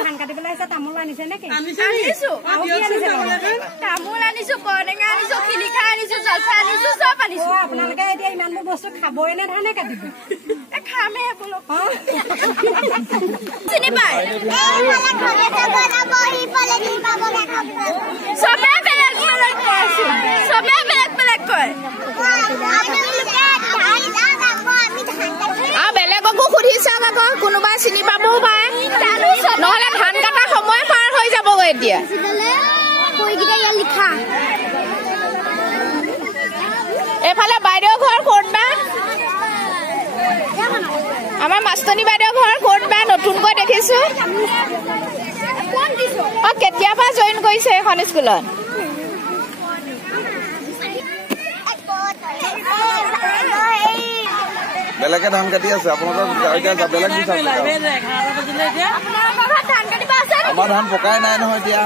ধান কাটিবলৈ আহিছে তামোল আনিছে নেকি তামোল আনিছো বৰটেঙা আনিছো শিলিখা আনিছো জলফাই আনিছো চব আনিছো আপোনালোকে এতিয়া ইমানবোৰ বস্তু খাবই নে ধানে কাটিব খামে বোলো চিনি পায় চবে বেলেগ বেলেগ কয় চবে বেলেগ বেলেগ কয় বেলেগকো সুধি চাওক আকৌ কোনোবাই চিনি পাবও পাৰে নহলে ধান কটা সময় পাৰ হৈ যাবগৈ এতিয়া এইফালে বাইদেউ ঘৰ ক'ত বা আমাৰ মাষ্টনী বাইদেউ ঘৰ ক'ত বা নতুনকৈ দেখিছো কেতিয়াবা জইন কৰিছে এখন স্কুলত বেলেগে ধান কাটি আছে আপোনালোকৰ বেলেগ আমাৰ ধান পকাই নাই নহয় এতিয়া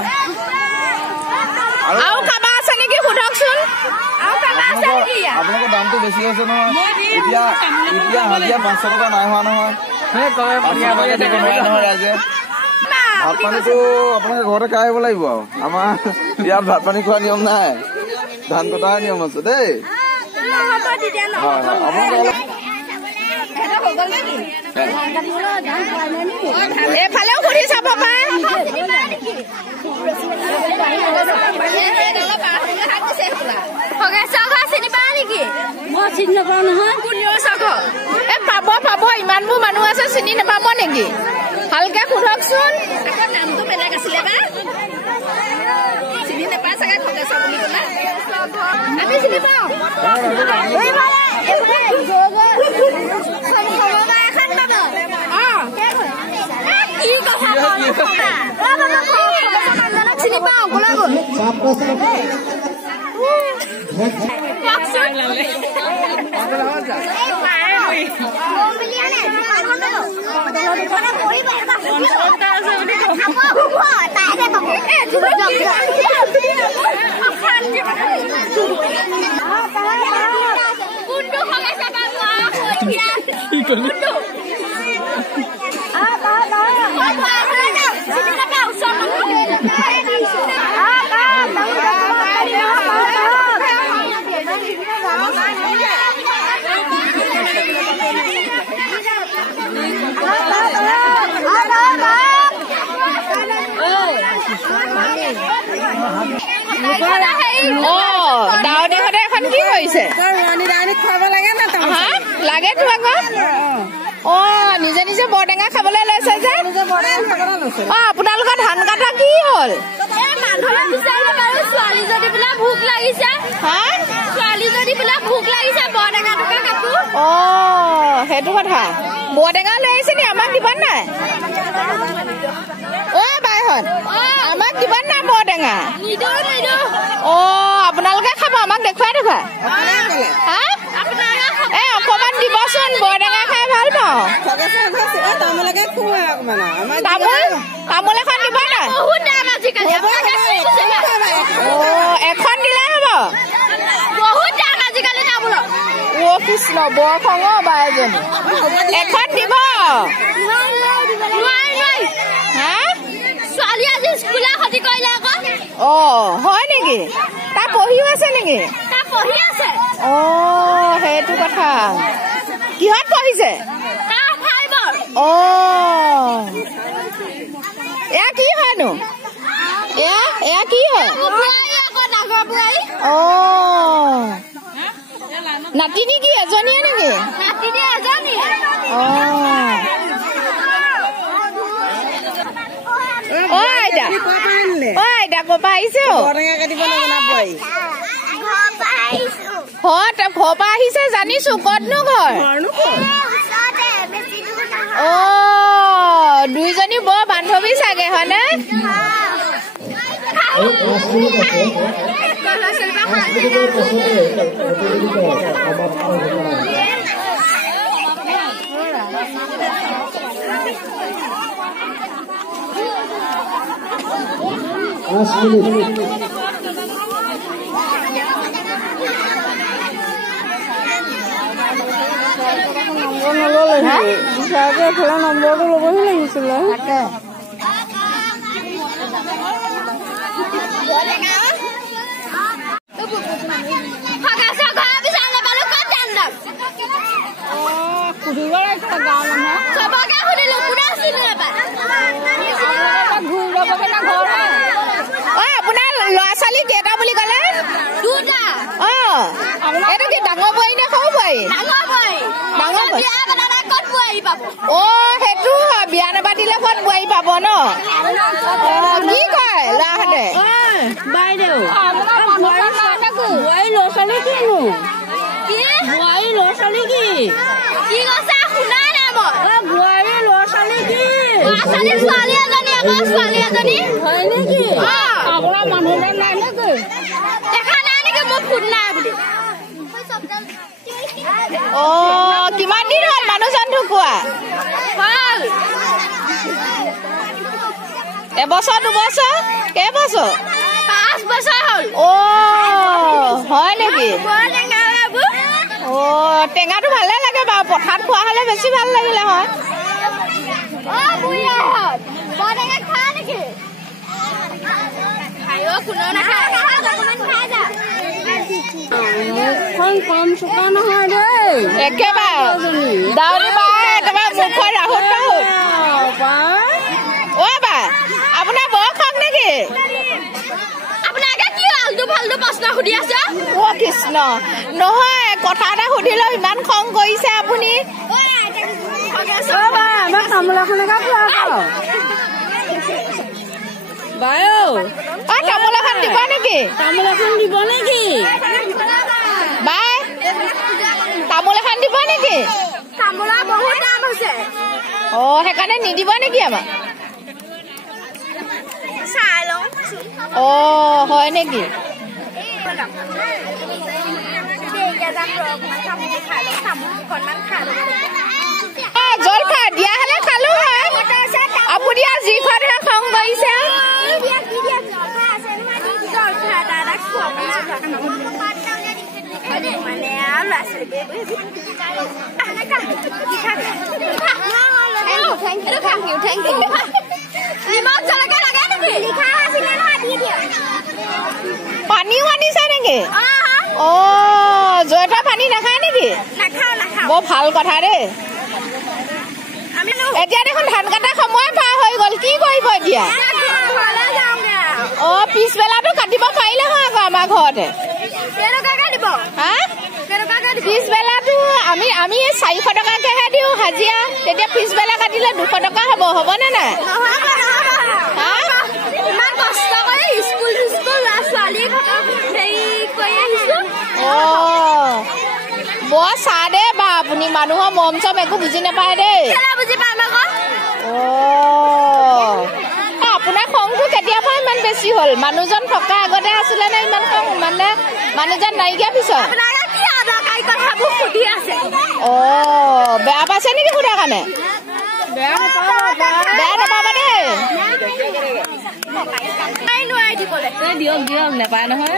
আৰু কাবা আছে নেকি সোধকচোন আপোনালোকৰ দামটো বেছি হৈছে নহয় এতিয়া হাজিৰা 500 টকা নাই হোৱা নহয় ৰাইজে ভাত পানীটো আপোনালোকে ঘৰতে খাই আহিব লাগিব আৰু আমাৰ ইয়াত ভাত পানী খোৱা নিয়ম নাই ধান কটাৰ নিয়ম আছে দেই এইফালেও সুধি চাব পাৰে চিনি পায় নেকি মই চিনি নাপাওঁ নহয় পাব পাব ইমানবোৰ মানুহ আছে চিনি নাপাব নেকি ভালকে সোধকচোন নামটো বেলেগ আছিলে বা চিনি নাপায় চাগে খগেশ্বৰ বুলি ক'লে আমি চিনি পাওঁ চিনি পাওঁ গোলাগল ডাউনিহঁতে এখন কি কৰিছে লাগেতো আকৌ নিজে নিজে বৰটেঙা খাবলৈ লৈছে যে আপোনালোকৰ ধান কটা কি হ'ল ছোৱালী যদি বোলে ভোক লাগিছে বৰটেঙা টুকা কাটো সেইটো কথা বৰটেঙা লৈ আহিছে নি আমাক দিবা নাই বাইহঁত আমাক দিবা নাই বৰটেঙা আপোনালোকে খাব আমাক দেখুৱাই অকমান দিবচোন বৰটেঙা খাই ভাল পাওঁ তামোল এখন দিব নাই এখন দিলে হ'ব বহুত দাম আজিকালি তামোল কৃষ্ণ বৰ খং বা এজনী এখন দিব ছোৱালী আজি স্কুলে ক্ষতি কৰিলে আকৌ হয় নেকি তাই পঢ়িও আছে নেকি সেইটো কথা কিহত পঢ়িছে এয়া কি হয়নো এয়া কি হয় নাতিনি কি এজনীয়ে নেকি? নাতিনি এজনী। আইতা ক'ৰ পৰা আহিছে? ঘৰ পৰা আহিছে জানিছো। ক'তনো ঘৰ? দুইজনী বৰ বান্ধৱী চাগে হয়নে? নম্বৰটো ল'বহি লাগিছিলে। আপোনাৰ ল'ৰা ছোৱালী কেইটা বুলি ক'লে? দুটা। এইটো কি ডাঙৰ বোৱাৰী নে সৰু বোৱাৰী? ডাঙৰ বোৱাৰী। সেইটো বিয়া নাপাতিলে ক'ত বোৱাৰী পাব ন? কি কয় ল'ৰাহঁতে? বাইদেউ বোৱাৰী ল'ৰা ছোৱালী কিনো? বোৱাৰী ল'ৰা ছোৱালী কি? কি কৈছা শুনা নাই মই। বোৱাৰী ল'ৰা ছোৱালী কি? ছোৱালী এজনী ছোৱালী এজনী হয় নেকি? আপোনাৰ মানুহজন নাই নেকি? দেখা নাই নেকি? মই ফোন নাই বুলি। কিমান দিন হ'ল মানুহজন ঢুকুৱা? এবছৰ দুবছৰ? কেইবছৰ? 5 বছৰ হ'ল। হয় নেকি? টেঙাটো ভালে লাগে বাৰু। পথাৰত খোৱা হলে বেছি ভাল লাগিলে হয়। কম চোকা নহয় দেই। একেবাৰে দাউনি বা একেবাৰে মুখৰ ৰাহুত ৰাহুত। বা আপোনাৰ বয়স হওক নেকি? আপোনাকে কি আলটু ফালটু প্ৰশ্ন সুধি আছে? কৃষ্ণ নহয়, কথা এটা সুধিলেও ইমান খং কৰিছে আপুনি। তামোল এখনকে খোৱা তামোল এখন দিব নেকি? তামোল এখন দিব নেকি? বাই তামোল এখন দিব নেকি? তামোলৰ বহুত দাম হৈছে। সেইকাৰণে নিদিব নেকি আমাক? চাই লওঁ। হয় নেকি? জলফাই দিয়া হলে খালো হয়। আপুনি যিখনহে খং কৰিছে। পানীও আনিছে নেকি? জয়তা পানী নাখায় নেকি? বৰ ভাল কথা দেই। এতিয়া দেখোন ধান কটা সময় পাৰ হৈ গল। কি কৰিব এতিয়া? পিছবেলাটো কাটিব পাৰিলে হয় আকৌ আমাৰ ঘৰতে। পিছবেলাটো আমি 400 টকাকেহে দিওঁ হাজিৰা। তেতিয়া পিছবেলা কাটিলে 200 টকা হ'বনে নাই? বৰ চাহ দে বা আপুনি মানুহৰ মৰম চম একো বুজি নাপায় দেই। আপোনাৰ খংটো কেতিয়াবা ইমান বেছি হ'ল? মানুহজন থকা আগতে আছিলে নে ইমান খং? মানে মানুহজন নাইকিয়া পিছত বেয়া পাইছে নেকি সোধাৰ কাৰণে? বেয়া নাপাবা দেই। দিয়ক নেপায় নহয়।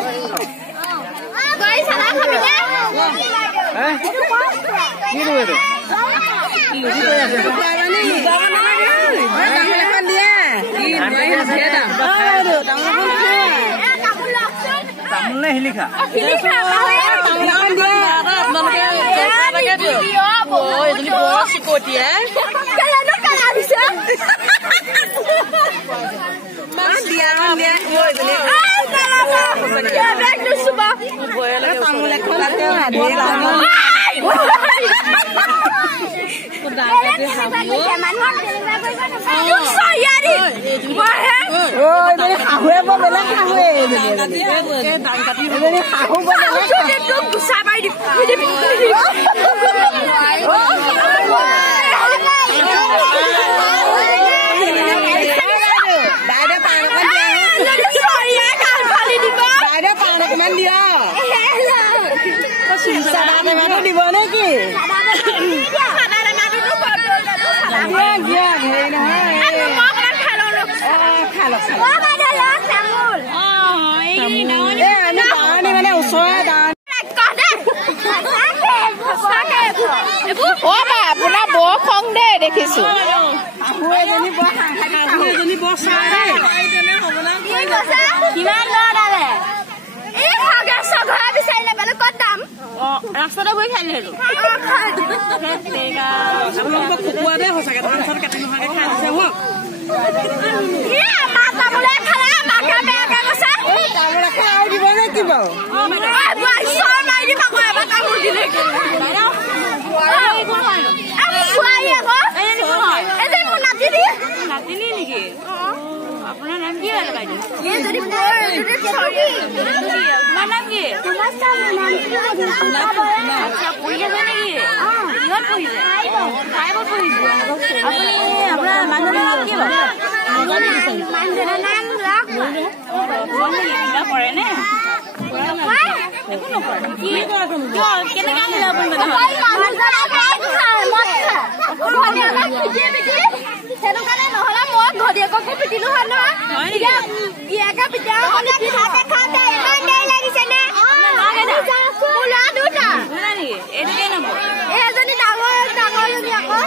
আপোনাৰ বৰ খং দে দেখিছো ৰাস্তাতে বহি খাই দিলো কুকুৰা দে সঁচাকে কাটি নোহোৱাকে খাই দিছে আপোনাৰ নাম কি হয় বাইদেউ তোমাৰ নাম কি আপোনাৰ মানুহজনৰ নাম কি কৰে নে একো নকৰে কেনেকে আনিলে আপুনি সেইটো কাৰণে নহলে মই ঘৰীয়েককো পিটিলো হয় নহয় বিয়াকে পিটা লাগিছে নে এজনী ডাঙৰজনী আকৌ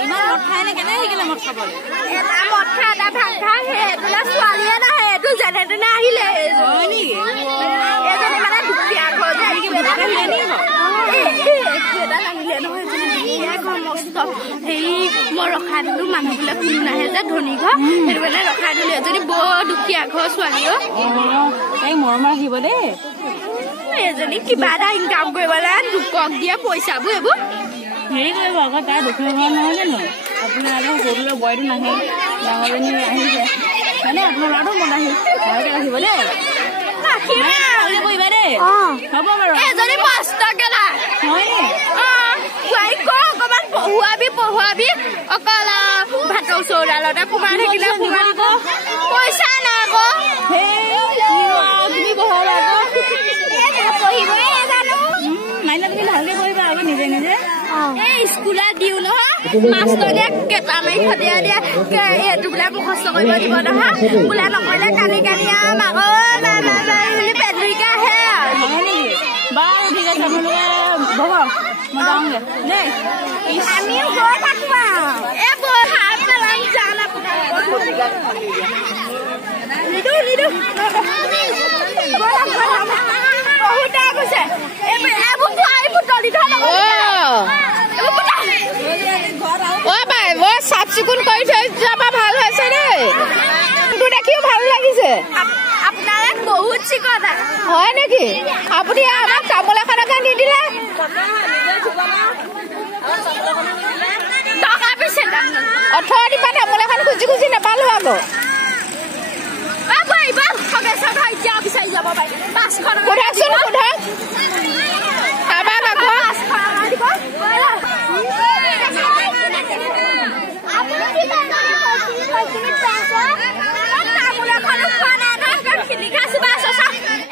ইমান মদ খাই নে কেনে শিকিলে মদ খাবলৈ এটা মদ খাই এটা ভাত খাই সেইবিলাক ছোৱালীয়ে নাহে এইটো যেনে তেনে আহিলে এজনী মানে দুখীয়া ঘৰ মই ৰখাই দিলো মানুহবিলাক কোনো নাহে যে ধনী ঘৰ সেইটো কাৰণে ৰখাই দিলো এজনী বৰ দুখীয়া ঘৰ ছোৱালীও এই মৰম ৰাখিব দেই এজনী কিবা এটা ইনকাম কৰিবলৈ লোকক দিয়ে পইচাবোৰ এইবোৰ হেৰি কৰিব আকৌ তাই দুখীয়া ঘৰ নহয় জানো আপোনাৰ আকৌ সৰুলৈ বোৱাৰীটো নাহে ডাঙৰজনী আহিছে মানে আপোনাৰ ল'ৰাটো মন আহি ভালকে ৰাখিব দেই হ'ব বাৰু এজনী মস্তকে পঢ়ুৱাবি অকল ভাতৰ চৌৰালতে সোমাই থাকিলে পইচা নাই আকৌ তুমি তুমি ভালকে কৰিবা আকৌ নিজে নিজে এই স্কুলত দিও নহয় মাষ্টৰে কেঁচা মাৰি খদিয়া দিয়ে এইটো বোলে মুখস্থ কৰিব দিব নহয় বোলে নকৰিলে কানি কানি মাকৰ পেটুৰিকে আহে বাৰু ঠিক আছে আপোনালোকে বহ মই যাওঁগে দেই আমিও গৈ থাকো চাফ চিকুণ কৰি থৈ যাবা ভাল হৈছে দেই দেখিও ভাল লাগিছে আপোনাৰ বহুত চিকট হয় নেকি আপুনি আমাক তামোল এখনকে নিদিলে টকা পিছে 18 দিন তামোল এখন খুজি খুজি নাপালো আকৌ